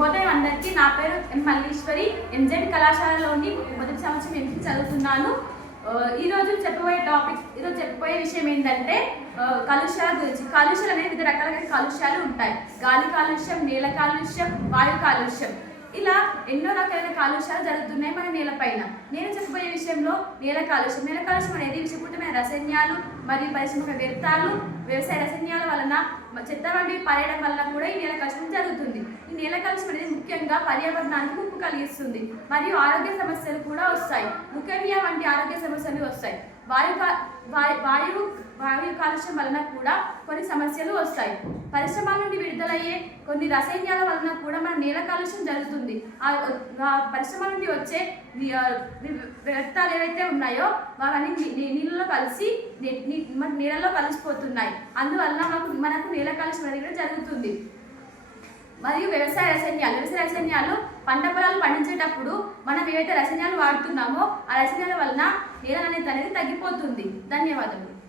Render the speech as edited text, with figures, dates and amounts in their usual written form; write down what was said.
శుభోదయం అందరికీ. నా పేరు ఎం మల్లీశ్వరి. ఎంజెడ్ కళాశాలలోని మొదటి సంవత్సరం ఎంపీ చదువుతున్నాను. ఈరోజు చెప్పబోయే విషయం ఏంటంటే కాలుష్యాల గురించి. కాలుష్యాలు అనేవి వివిధ రకాల కాలుష్యాలు ఉంటాయి. గాలి కాలుష్యం, నేల కాలుష్యం, వాయు కాలుష్యం, ఇలా ఎన్నో రకాలైన కాలుష్యాలు జరుగుతున్నాయి మన నేలపైన. నేను చెప్పబోయే విషయంలో నేల కాలుష్యం. నేల కాలుష్యం అనేది విషపూరితమైన రసాయనాలు మరియు పరిశ్రమ వ్యర్థాలు, వ్యవసాయ రసాయనాల వలన, చెత్త వంటివి పారేయడం వల్ల కూడా ఈ నేల కాలుష్యం జరుగుతుంది. ఈ నేల కాలుష్యం అనేది ముఖ్యంగా పర్యావరణానికి ముప్పు కలిగిస్తుంది మరియు ఆరోగ్య సమస్యలు కూడా వస్తాయి. ముఖ్యంగా వంటి ఆరోగ్య సమస్యలు వస్తాయి. వాయు కాలుష్యం వలన కూడా కొన్ని సమస్యలు వస్తాయి. పరిశ్రమల నుండి విడుదలయ్యే కొన్ని రసాయనాల వలన కూడా మన నేల కాలుష్యం జరుగుతుంది. ఆ పరిశ్రమల నుండి వచ్చే వ్యర్థాలు ఏవైతే ఉన్నాయో అవన్నీ నీళ్ళలో కలిసి నీళ్ళలో కలిసిపోతున్నాయి. అందువలన మనకు నేల కాలుష్యం అనేది జరుగుతుంది. మరియు వ్యవసాయ రసాయనాలు పంట పొలాలు పండించేటప్పుడు మనం ఏవైతే రసాయనాలు వాడుతున్నామో ఆ రసాయనాల వలన నేల అనేది తగ్గిపోతుంది. ధన్యవాదములు.